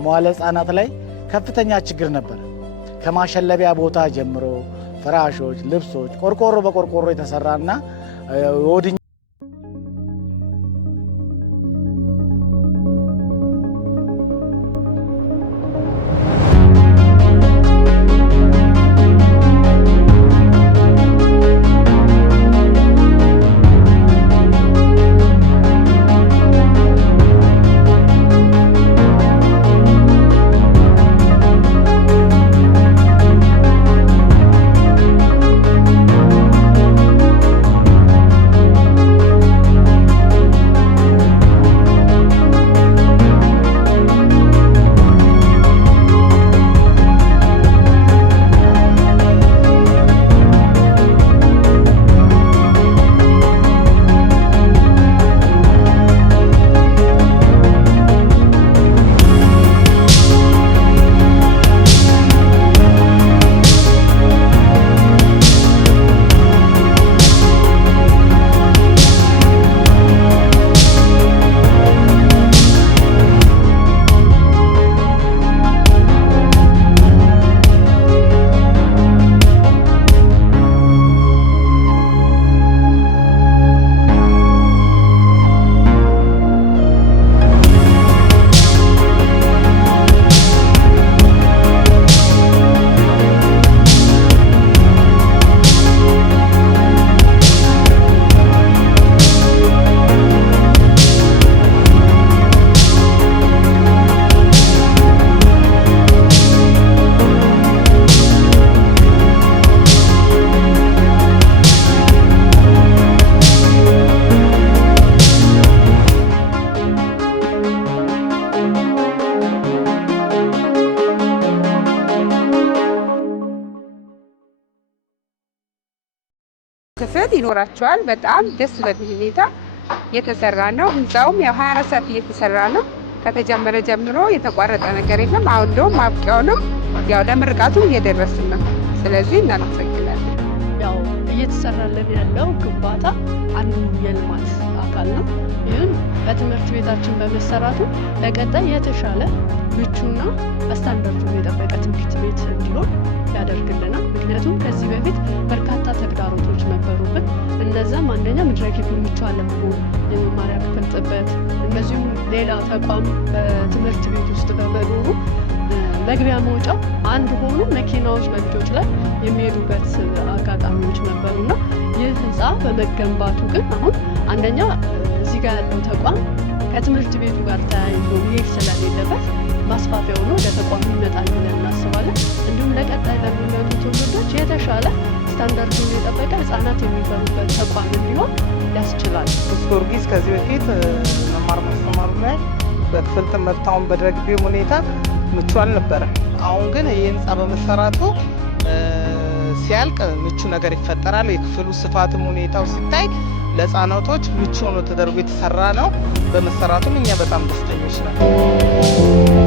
መዋለ ሕፃናት ላይ ከፍተኛ ችግር ነበር። ከማሸለቢያ ቦታ ጀምሮ ፍራሾች፣ ልብሶች ቆርቆሮ በቆርቆሮ የተሰራና ወድኛ ክፍል ይኖራቸዋል። በጣም ደስ በሚል ሁኔታ የተሰራ ነው። ህንጻውም ያው 24 ሰዓት እየተሰራ ነው። ከተጀመረ ጀምሮ የተቋረጠ ነገር የለም። አሁን ደግሞ ማብቂያውንም ያው ለምርቃቱ እየደረስን ነው። ስለዚህ እናመሰግናለን። ያው እየተሰራለን ያለው ግንባታ አንዱ የልማት አካል ነው። ይህን በትምህርት ቤታችን በመሰራቱ ለቀጣይ የተሻለ ምቹና ስታንዳርዱን የጠበቀ ትምህርት ቤት እንዲሆን ያደርግልናል። ምክንያቱም ከዚህ በፊት በርካታ ተግዳሮቶች ነበሩብን። እነዛም አንደኛ መድረክ ምቹ አለመሆን፣ የመማሪያ ክፍል ጥበት፣ እንደዚሁም ሌላ ተቋም በትምህርት ቤት ውስጥ በመኖሩ መግቢያ መውጫው አንድ ሆኖ መኪናዎች በልጆች ላይ የሚሄዱበት አጋጣሚዎች ነበሩና ይህ ህንፃ በመገንባቱ ግን አሁን አንደኛ እዚህ ጋር ያለው ተቋም ከትምህርት ቤቱ ጋር ተያይዞ መሄድ ስለሌለበት ማስፋፊያ ሆኖ ወደ ተቋሙ ይመጣል ብለን እናስባለን። እንዲሁም ለቀጣይ ለሚመጡ ትውልዶች የተሻለ ስታንዳርዱን የጠበቀ ህጻናት የሚፈሩበት ተቋም እንዲሆን ያስችላል። ቅዱስ ጊዮርጊስ ከዚህ በፊት መማር ማስተማሩ ላይ በክፍል ትምህርታውን በደረግቤም ሁኔታ ምቹ አልነበረም። አሁን ግን ይህ ህንፃ በመሰራቱ ሲያልቅ ምቹ ነገር ይፈጠራል። የክፍሉ ስፋትም ሁኔታው ሲታይ ለህፃናቶች ምቹ ሆኖ ተደርጎ የተሰራ ነው። በመሰራቱም እኛ በጣም ደስተኞች ነን።